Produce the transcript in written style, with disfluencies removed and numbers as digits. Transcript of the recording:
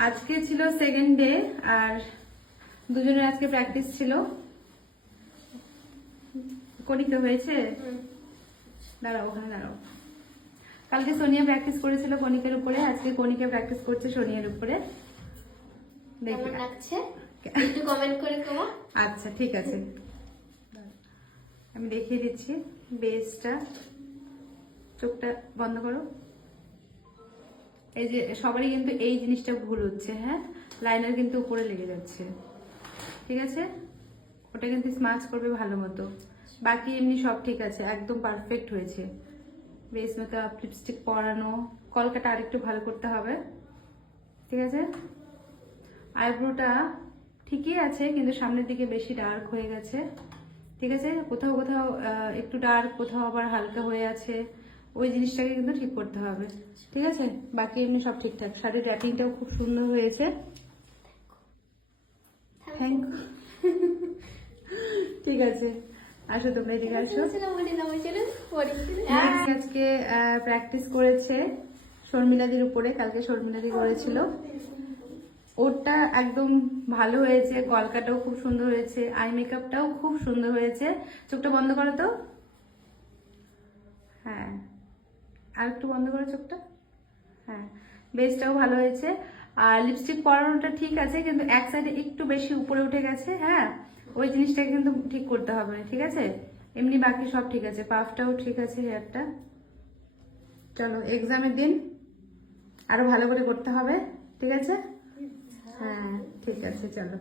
আজকে ছিল second day আর দুজনের আজকে প্র্যাকটিস ছিল। কণিকা হয়েছে, দাঁড়াও ওখানে দাঁড়াও। কালকে সোনিয়া প্র্যাকটিস করেছিল কণিকার উপরে, আজকে কণিকা প্র্যাকটিস করছে সোনিয়ার উপরে। কেমন লাগছে একটু কমেন্ট করে কমা। আচ্ছা ঠিক আছে, আমি দেখিয়ে দিচ্ছি বেসটা। চোখটা বন্ধ করো। এই যে সবারই কিন্তু এই জিনিসটা ভুল হচ্ছে, হ্যাঁ, লাইনার কিন্তু উপরে লেগে যাচ্ছে, ঠিক আছে? ওটা কিন্তু স্মাচ করবে ভালো মতো, বাকি এমনি সব ঠিক আছে, একদম পারফেক্ট হয়েছে। বেস মতো লিপস্টিক পরানো, কলকাটা আরেকটু ভালো করতে হবে, ঠিক আছে? আইব্রোটা ঠিকই আছে কিন্তু সামনের দিকে বেশি ডার্ক হয়ে গেছে, ঠিক আছে? কোথাও কোথাও একটু ডার্ক, কোথাও আবার হালকা হয়ে আছে, ওই জিনিসটাকে কিন্তু ঠিক করতে হবে, ঠিক আছে? বাকি এমনি সব ঠিকঠাক। শাড়ির র্যাপিংটাও খুব সুন্দর হয়েছে, থ্যাংক ইউ। ঠিক আছে, আসো তোমরা এদিকে আসো। আজকে প্র্যাকটিস করেছে শর্মিলাদির উপরে, কালকে শর্মিলাদি করেছিল, ওরটা একদম ভালো হয়েছে, কলকাটাও খুব সুন্দর হয়েছে, আই মেকআপটাও খুব সুন্দর হয়েছে। চোখটা বন্ধ করো তো, হ্যাঁ আর একটু বন্ধ করো চোখটা, হ্যাঁ, বেসটাও ভালো হয়েছে। আর লিপস্টিক পরানোটা ঠিক আছে কিন্তু এক সাইডে একটু বেশি উপরে উঠে গেছে, হ্যাঁ, ওই জিনিসটাকে কিন্তু ঠিক করতে হবে, ঠিক আছে? এমনি বাকি সব ঠিক আছে, পাফটাও ঠিক আছে, হেয়ারটা। চলো এক্সামের দিন আরো ভালো করে করতে হবে, ঠিক আছে? হ্যাঁ ঠিক আছে, চলো।